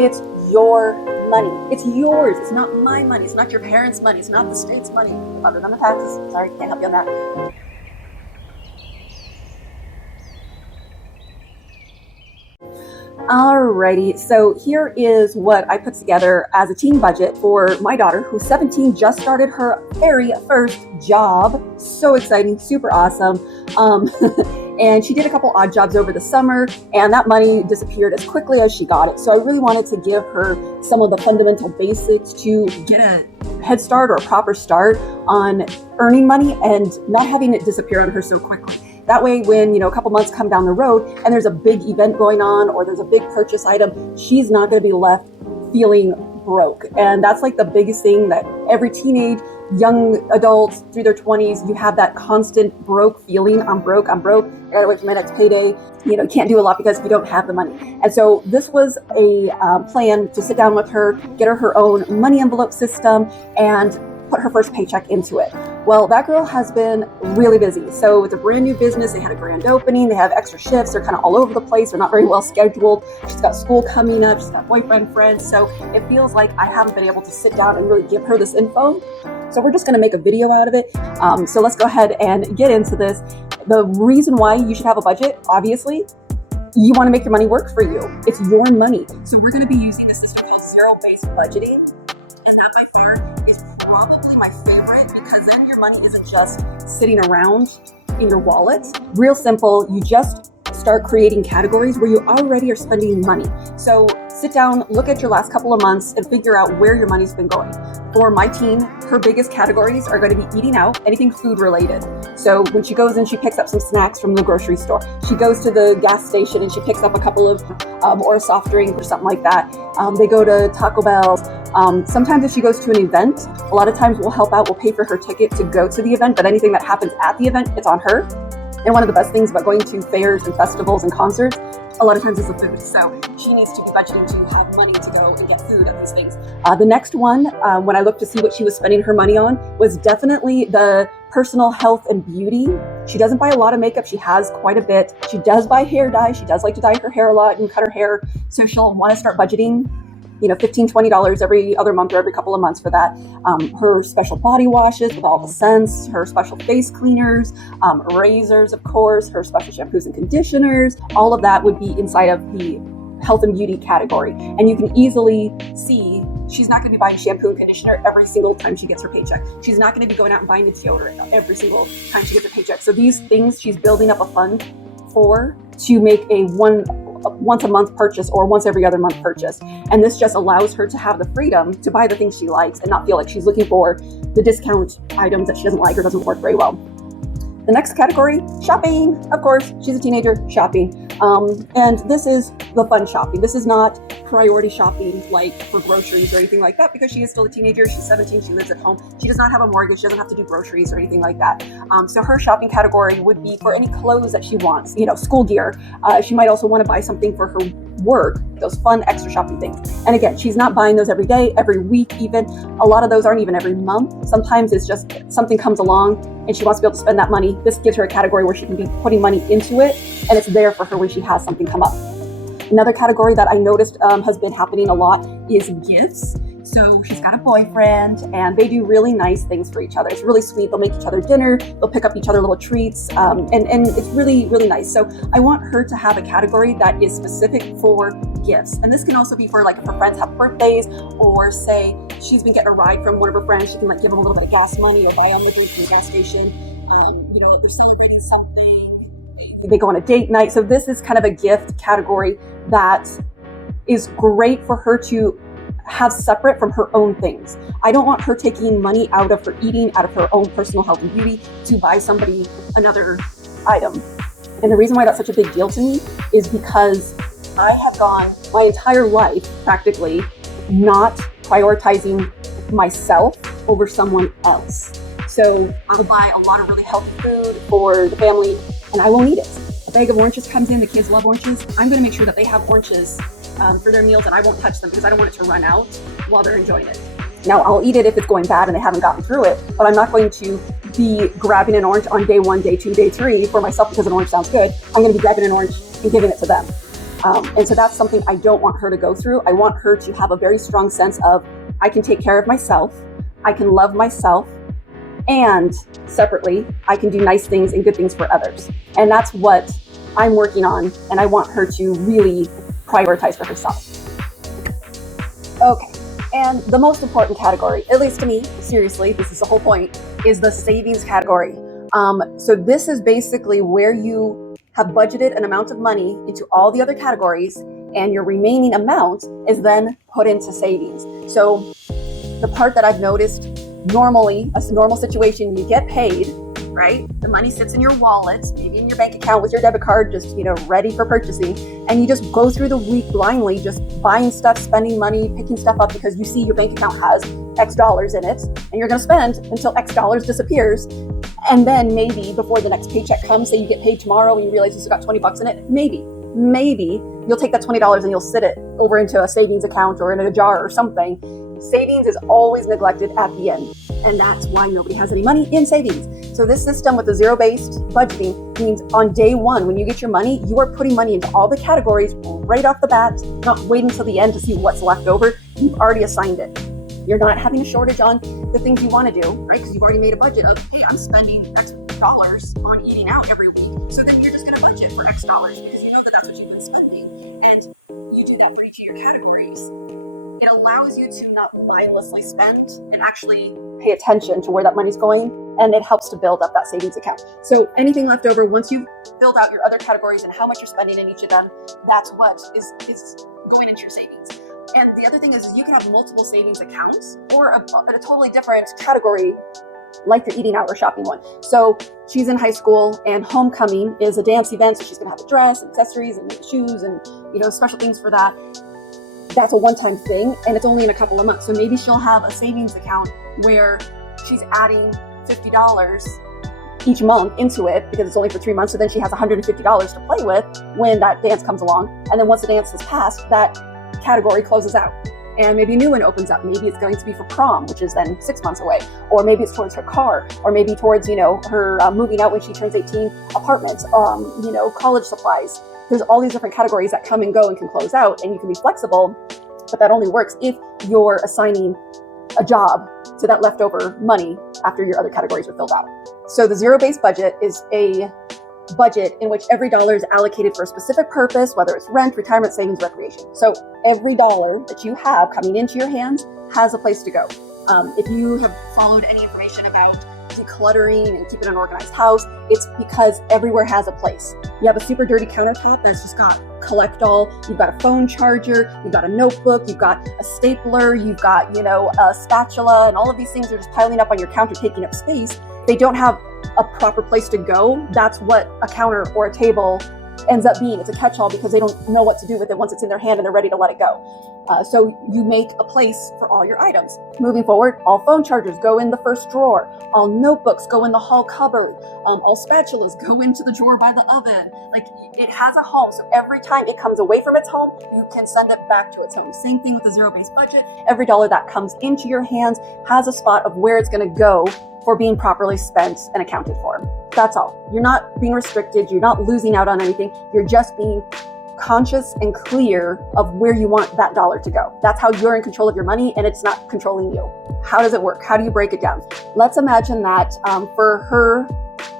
It's your money. It's yours. It's not my money. It's not your parents' money. It's not the state's money. Other than the taxes. Sorry, can't help you on that. Alrighty, so here is what I put together as a teen budget for my daughter, who's 17, just started her very first job. So exciting, super awesome. And she did a couple odd jobs over the summer, and that money disappeared as quickly as she got it. So I really wanted to give her some of the fundamental basics to get a head start or a proper start on earning money and not having it disappear on her so quickly. That way, when a couple months come down the road and there's a big event going on or there's a big purchase item, she's not going to be left feeling broke. And that's like the biggest thing that every teenage, young adults through their 20s, you have that constant broke feeling. I'm broke. I gotta wait for my next payday. You can't do a lot because you don't have the money. And so this was a plan to sit down with her, get her own money envelope system, and put her first paycheck into it. Well, that girl has been really busy. So it's a brand new business. They had a grand opening. They have extra shifts. They're kind of all over the place. They're not very well scheduled. She's got school coming up. She's got boyfriend, friends. So it feels like I haven't been able to sit down and really give her this info. So we're just going to make a video out of it. So let's go ahead and get into this. The reason why you should have a budget, obviously, you want to make your money work for you. It's your money. So we're going to be using a system called zero-based budgeting. And that by far is probably my favorite, because then your money isn't just sitting around in your wallet. Real simple. You just start creating categories where you already are spending money. So sit down, look at your last couple of months and figure out where your money's been going. For my teen, her biggest categories are going to be eating out, anything food related. So when she goes in, she picks up some snacks from the grocery store. She goes to the gas station and she picks up a couple of, or a soft drink or something like that. They go to Taco Bell. Sometimes if she goes to an event, a lot of times we'll help out, we'll pay for her ticket to go to the event, but anything that happens at the event, it's on her. And one of the best things about going to fairs and festivals and concerts, a lot of times is the food. So she needs to be budgeting to have money to go and get food at these things. The next one, when I looked to see what she was spending her money on, was definitely the personal health and beauty. She doesn't buy a lot of makeup. She has quite a bit. She does buy hair dye. She does like to dye her hair a lot and cut her hair. So she'll want to start budgeting $15, $20 every other month or every couple of months for that. Her special body washes with all the scents, her special face cleaners, razors, of course, her special shampoos and conditioners. All of that would be inside of the health and beauty category. And you can easily see she's not going to be buying shampoo and conditioner every single time she gets her paycheck. She's not going to be going out and buying a deodorant every single time she gets her paycheck. So these things she's building up a fund for to make a once a month purchase or once every other month purchase. And this just allows her to have the freedom to buy the things she likes and not feel like she's looking for the discount items that she doesn't like or doesn't work very well. The next category, shopping. Of course, she's a teenager, shopping. And this is the fun shopping. This is not priority shopping like for groceries or anything like that, because she is still a teenager. She's 17. She lives at home. She does not have a mortgage. She doesn't have to do groceries or anything like that. So her shopping category would be for any clothes that she wants, school gear. She might also want to buy something for her work, those fun extra shopping things. And again, she's not buying those every day, every week even. A lot of those aren't even every month. Sometimes it's just something comes along and she wants to be able to spend that money. This gives her a category where she can be putting money into it, and it's there for her when she has something come up. Another category that I noticed has been happening a lot is gifts. So she's got a boyfriend and they do really nice things for each other. It's really sweet. They'll make each other dinner. They'll pick up each other little treats. And it's really, really nice. So I want her to have a category that is specific for gifts. And this can also be for, like, if her friends have birthdays, or say she's been getting a ride from one of her friends, she can give them a little bit of gas money or buy a drink from the gas station. They're celebrating something. They go on a date night. So this is kind of a gift category that is great for her to have separate from her own things. I don't want her taking money out of her eating, out of her own personal health and beauty to buy somebody another item. And the reason why that's such a big deal to me is because I have gone my entire life practically not prioritizing myself over someone else. So I'll buy a lot of really healthy food for the family and I won't eat it. A bag of oranges comes in, the kids love oranges. I'm going to make sure that they have oranges for their meals, and I won't touch them because I don't want it to run out while they're enjoying it. Now, I'll eat it if it's going bad and they haven't gotten through it, but I'm not going to be grabbing an orange on day 1, day 2, day 3 for myself because an orange sounds good. I'm going to be grabbing an orange and giving it to them. And so that's something I don't want her to go through. I want her to have a very strong sense of, I can take care of myself, I can love myself, and separately, I can do nice things and good things for others. And that's what I'm working on, and I want her to really prioritize for herself. Okay, and the most important category, at least to me, seriously, this is the whole point, is the savings category. So this is basically where you have budgeted an amount of money into all the other categories, and your remaining amount is then put into savings. So the part that I've noticed, normally, a normal situation, you get paid, right? The money sits in your wallet, maybe in your bank account with your debit card, just, ready for purchasing. And you just go through the week blindly, just buying stuff, spending money, picking stuff up because you see your bank account has X dollars in it, and you're going to spend until X dollars disappears. And then maybe before the next paycheck comes, say you get paid tomorrow and you realize you've got $20 in it, maybe you'll take that $20 and you'll sit it over into a savings account or in a jar or something. Savings is always neglected at the end, and that's why nobody has any money in savings. So this system with the zero-based budgeting means on day one, when you get your money, you are putting money into all the categories right off the bat, not waiting until the end to see what's left over. You've already assigned it. You're not having a shortage on the things you want to do, right? Because you've already made a budget of, hey, I'm spending X dollars on eating out every week. So then you're just going to budget for X dollars because you know that that's what you've been spending. And you do that for each of your categories. It allows you to not mindlessly spend and actually pay attention to where that money's going, and it helps to build up that savings account. So anything left over, once you've filled out your other categories and how much you're spending in each of them, that's what is going into your savings. And the other thing is you can have multiple savings accounts or a totally different category, like your eating out or shopping one. So she's in high school and homecoming is a dance event, so she's gonna have a dress and accessories and shoes and special things for that. That's a one-time thing, and it's only in a couple of months. So maybe she'll have a savings account where she's adding $50 each month into it because it's only for 3 months. So then she has $150 to play with when that dance comes along. And then once the dance is passed, that category closes out. And maybe a new one opens up. Maybe it's going to be for prom, which is then 6 months away. Or maybe it's towards her car, or maybe towards, her moving out when she turns 18, apartments, college supplies. There's all these different categories that come and go and can close out, and you can be flexible, but that only works if you're assigning a job to that leftover money after your other categories are filled out. So the zero-based budget is a budget in which every dollar is allocated for a specific purpose, whether it's rent, retirement, savings, recreation. So every dollar that you have coming into your hands has a place to go. If you have followed any information about decluttering and keeping an organized house, it's because everywhere has a place. You have a super dirty countertop that's just got collect all. You've got a phone charger, you've got a notebook, you've got a stapler, you've got, a spatula, and all of these things are just piling up on your counter, taking up space. They don't have a proper place to go. That's what a counter or a table ends up being. It's a catch-all because they don't know what to do with it once it's in their hand and they're ready to let it go. So you make a place for all your items. Moving forward, all phone chargers go in the first drawer. All notebooks go in the hall cupboard. All spatulas go into the drawer by the oven. Like, it has a home. So every time it comes away from its home, you can send it back to its home. Same thing with the zero-based budget. Every dollar that comes into your hands has a spot of where it's going to go for being properly spent and accounted for. That's all. You're not being restricted. You're not losing out on anything. You're just being conscious and clear of where you want that dollar to go. That's how you're in control of your money, and it's not controlling you. How does it work? How do you break it down? Let's imagine that for her,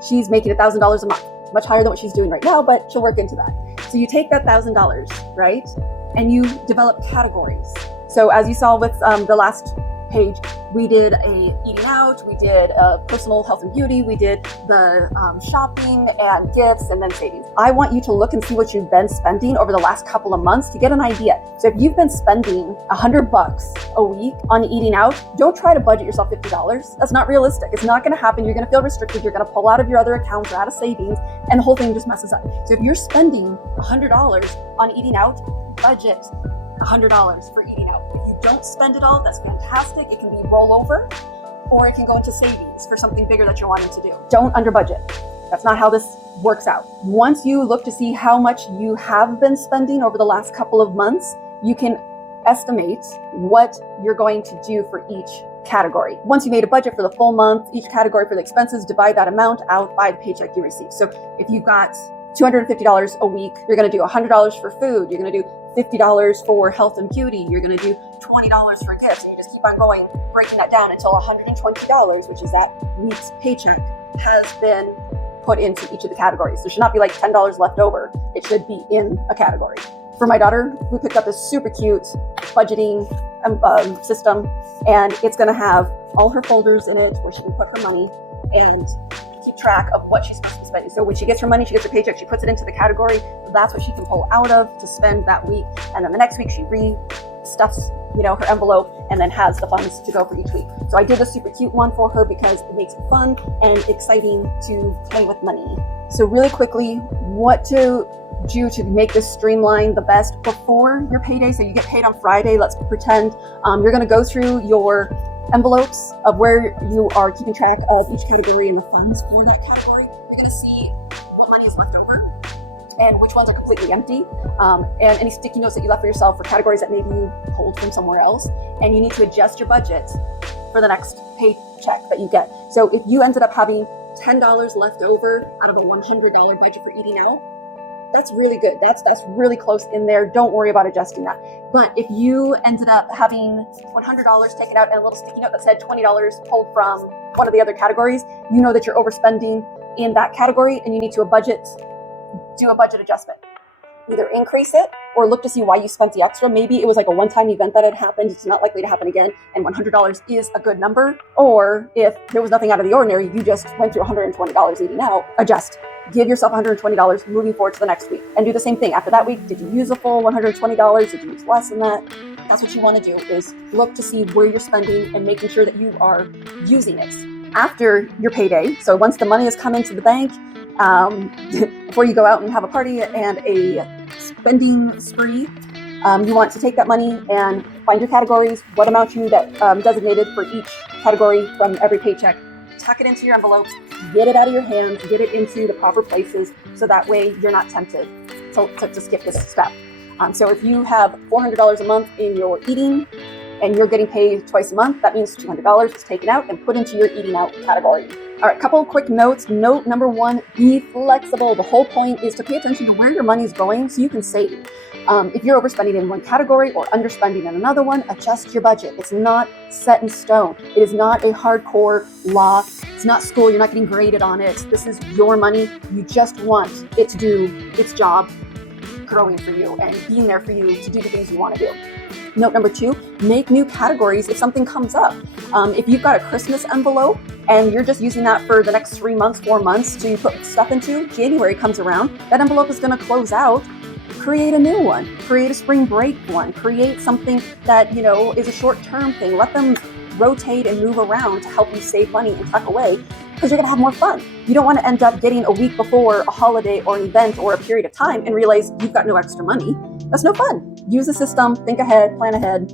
she's making $1,000 a month, much higher than what she's doing right now, but she'll work into that. So you take that $1,000, right? And you develop categories. So as you saw with the last page, we did a eating out, we did personal health and beauty, we did the shopping and gifts, and then savings. I want you to look and see what you've been spending over the last couple of months to get an idea. So if you've been spending $100 a week on eating out, don't try to budget yourself $50. That's not realistic. It's not going to happen. You're going to feel restricted. You're going to pull out of your other accounts or out of savings, and the whole thing just messes up. So if you're spending $100 on eating out, budget $100 for eating out. If you don't spend it all, that's fantastic. It can be rollover, or it can go into savings for something bigger that you're wanting to do. Don't under budget. That's not how this works out. Once you look to see how much you have been spending over the last couple of months, you can estimate what you're going to do for each category. Once you made a budget for the full month, each category for the expenses, divide that amount out by the paycheck you receive. So if you've got $250 a week. You're going to do $100 for food. You're going to do $50 for health and beauty. You're going to do $20 for gifts. And you just keep on going, breaking that down until $120, which is that week's paycheck, has been put into each of the categories. There should not be like $10 left over. It should be in a category. For my daughter, we picked up this super cute budgeting system, and it's going to have all her folders in it where she can put her money and keep track of what she's supposed to be spending. So when she gets her money, she gets her paycheck, she puts it into the category. That's what she can pull out of to spend that week. And then the next week she stuffs, her envelope and then has the funds to go for each week. So I did a super cute one for her because it makes it fun and exciting to play with money. So really quickly, what to do to make this streamline the best before your payday. So you get paid on Friday. Let's pretend you're going to go through your envelopes of where you are keeping track of each category and the funds for that category. You're going to see what money is left over and which ones are completely empty, and any sticky notes that you left for yourself for categories that maybe you pulled from somewhere else. And you need to adjust your budget for the next paycheck that you get. So if you ended up having $10 left over out of a $100 budget for eating out, that's really good. That's really close in there. Don't worry about adjusting that. But if you ended up having $100 taken out and a little sticky note that said $20 pulled from one of the other categories, you know that you're overspending in that category and you need to do a budget adjustment. Either increase it or look to see why you spent the extra. Maybe it was like a one-time event that had happened. It's not likely to happen again, and $100 is a good number. Or if there was nothing out of the ordinary, you just went through $120 eating out, adjust. Give yourself $120 moving forward to the next week. And do the same thing. After that week, did you use the full $120? Did you use less than that? That's what you want to do, is look to see where you're spending and making sure that you are using it. After your payday, so once the money has come into the bank, before you go out and have a party and a spending spree, you want to take that money and find your categories, what amount you designated for each category from every paycheck, tuck it into your envelopes, get it out of your hands, get it into the proper places, so that way you're not tempted to skip this step. So if you have $400 a month in your eating and you're getting paid twice a month, that means $200 is taken out and put into your eating out category. All right, couple of quick notes. Note number one, be flexible. The whole point is to pay attention to where your money is going so you can save. If you're overspending in one category or underspending in another one, adjust your budget. It's not set in stone. It is not a hardcore law. It's not school. You're not getting graded on it. This is your money. You just want it to do its job, growing for you and being there for you to do the things you want to do. Note number two, make new categories if something comes up. If you've got a Christmas envelope and you're just using that for the next 3 months, 4 months to put stuff into, January comes around, that envelope is going to close out. Create a new one, create a spring break one, create something that, is a short-term thing. Let them rotate and move around to help you save money and tuck away, because you're going to have more fun. You don't want to end up getting a week before a holiday or an event or a period of time and realize you've got no extra money. That's no fun. Use the system, think ahead, plan ahead.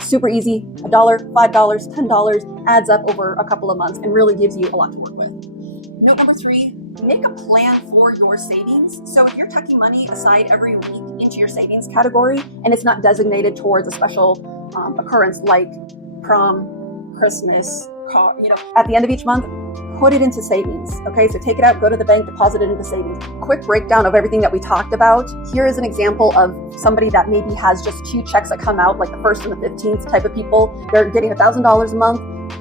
Super easy. $1, $5, $10 adds up over a couple of months and really gives you a lot to work with. Note number three, make a plan for your savings. So if you're tucking money aside every week into your savings category and it's not designated towards a special occurrence like prom, Christmas, car, at the end of each month, put it into savings. Okay, so take it out, go to the bank, deposit it into savings. Quick breakdown of everything that we talked about. Here is an example of somebody that maybe has just 2 checks that come out, like the 1st and the 15th type of people. They're getting $1,000 a month.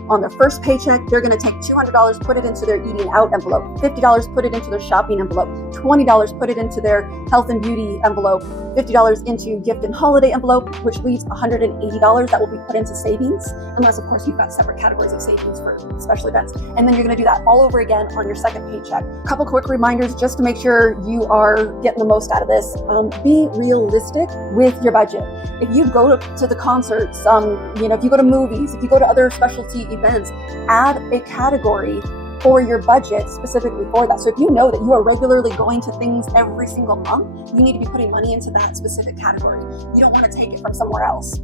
On their first paycheck, they're going to take $200, put it into their eating out envelope, $50 put it into their shopping envelope, $20 put it into their health and beauty envelope, $50 into gift and holiday envelope, which leaves $180 that will be put into savings, unless of course you've got separate categories of savings for special events. And then you're going to do that all over again on your second paycheck. Couple quick reminders just to make sure you are getting the most out of this. Be realistic with your budget. If you go to the concerts, if you go to movies, if you go to other specialty events, add a category for your budget specifically for that. So if you know that you are regularly going to things every single month, you need to be putting money into that specific category. You don't want to take it from somewhere else.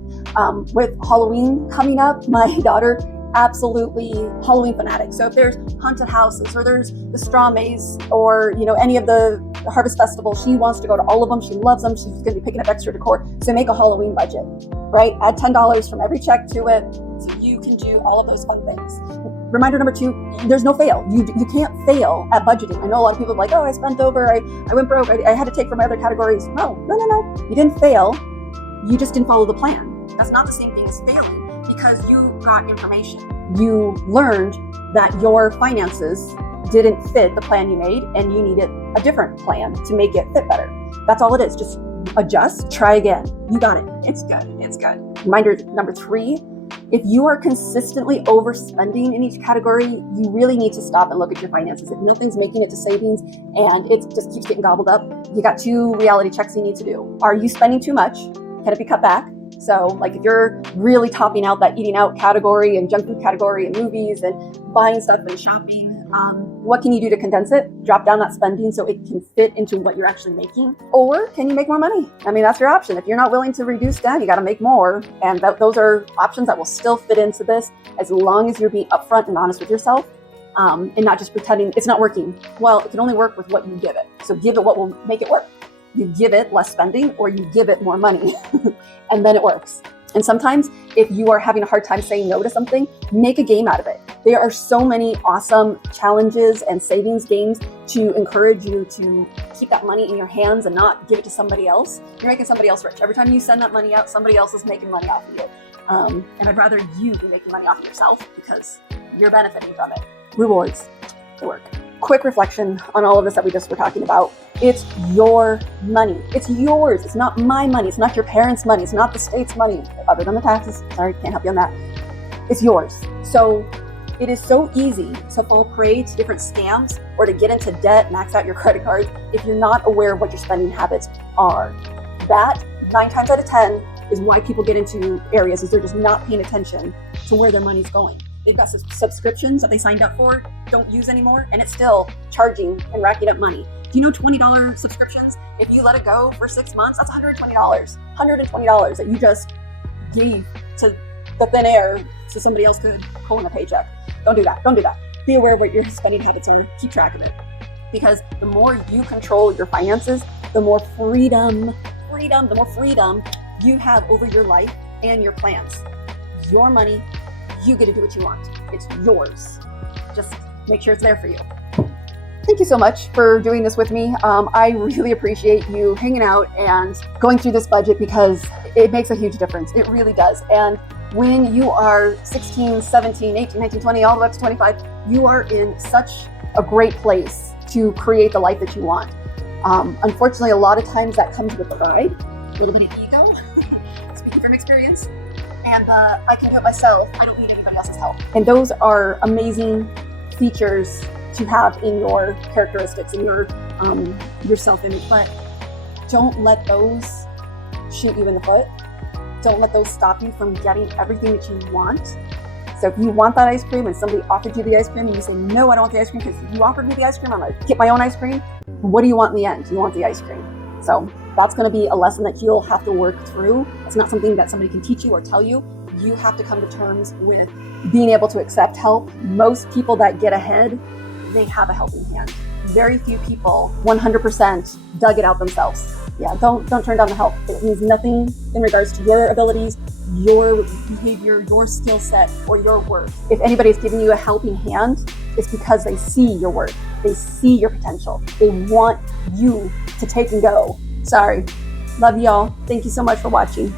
With Halloween coming up, my daughter absolutely Halloween fanatic. So if there's haunted houses or there's the straw maze or any of the harvest festival, she wants to go to all of them. She loves them. She's going to be picking up extra decor. So make a Halloween budget, right? Add $10 from every check to it so you can do all of those fun things. Reminder number 2, there's no fail. You can't fail at budgeting. I know a lot of people are like, oh, I spent over, I went broke, I had to take from my other categories. No. You didn't fail. You just didn't follow the plan. That's not the same thing as failing, because you got information. You learned that your finances didn't fit the plan you made and you needed a different plan to make it fit better. That's all it is. Just adjust, try again. You got it. It's good. Reminder number 3, if you are consistently overspending in each category, you really need to stop and look at your finances. If nothing's making it to savings and it just keeps getting gobbled up, you got 2 reality checks you need to do. Are you spending too much? Can it be cut back? So like if you're really topping out that eating out category and junk food category and movies and buying stuff and shopping, what can you do to condense it? Drop down that spending so it can fit into what you're actually making. Or can you make more money? I mean, that's your option. If you're not willing to reduce down, you got to make more. And those are options that will still fit into this, as long as you're being upfront and honest with yourself, and not just pretending it's not working. Well, it can only work with what you give it. So give it what will make it work. You give it less spending or you give it more money and then it works. And sometimes if you are having a hard time saying no to something, make a game out of it. There are so many awesome challenges and savings games to encourage you to keep that money in your hands and not give it to somebody else. You're making somebody else rich. Every time you send that money out, somebody else is making money off of you. And I'd rather you be making money off of yourself because you're benefiting from it. Rewards, they work. Quick reflection on all of this that we just were talking about. It's your money. It's yours. It's not my money. It's not your parents' money. It's not the state's money, other than the taxes. Sorry, can't help you on that. It's yours. So it is so easy to fall prey to different scams or to get into debt, max out your credit cards, if you're not aware of what your spending habits are. That 9 times out of 10 is why people get into areas, is they're just not paying attention to where their money's going. They've got subscriptions that they signed up for, don't use anymore, and it's still charging and racking up money. Do you know $20 subscriptions? If you let it go for 6 months, that's $120. $120 that you just gave to the thin air so somebody else could pull in a paycheck. Don't do that. Be aware of what your spending habits are. Keep track of it. Because the more you control your finances, the more freedom you have over your life and your plans. Your money, you get to do what you want. It's yours. Just make sure it's there for you. Thank you so much for doing this with me. I really appreciate you hanging out and going through this budget because it makes a huge difference. It really does. And when you are 16, 17, 18, 19, 20, all the way up to 25, you are in such a great place to create the life that you want. Unfortunately, a lot of times that comes with pride, a little bit of ego, speaking from experience. And I can do it myself. I don't need anybody else's help. And those are amazing features to have in your characteristics and your self-image. But don't let those shoot you in the foot. Don't let those stop you from getting everything that you want. So if you want that ice cream and somebody offered you the ice cream and you say, no, I don't want the ice cream because you offered me the ice cream, I'm going to get my own ice cream. What do you want in the end? You want the ice cream. So that's going to be a lesson that you'll have to work through. It's not something that somebody can teach you or tell you. You have to come to terms with being able to accept help. Most people that get ahead, they have a helping hand. Very few people 100% dug it out themselves. Yeah, don't turn down the help. It means nothing in regards to your abilities, your behavior, your skill set, or your work. If anybody's giving you a helping hand, it's because they see your work. They see your potential. They want you to take and go. Sorry. Love y'all. Thank you so much for watching.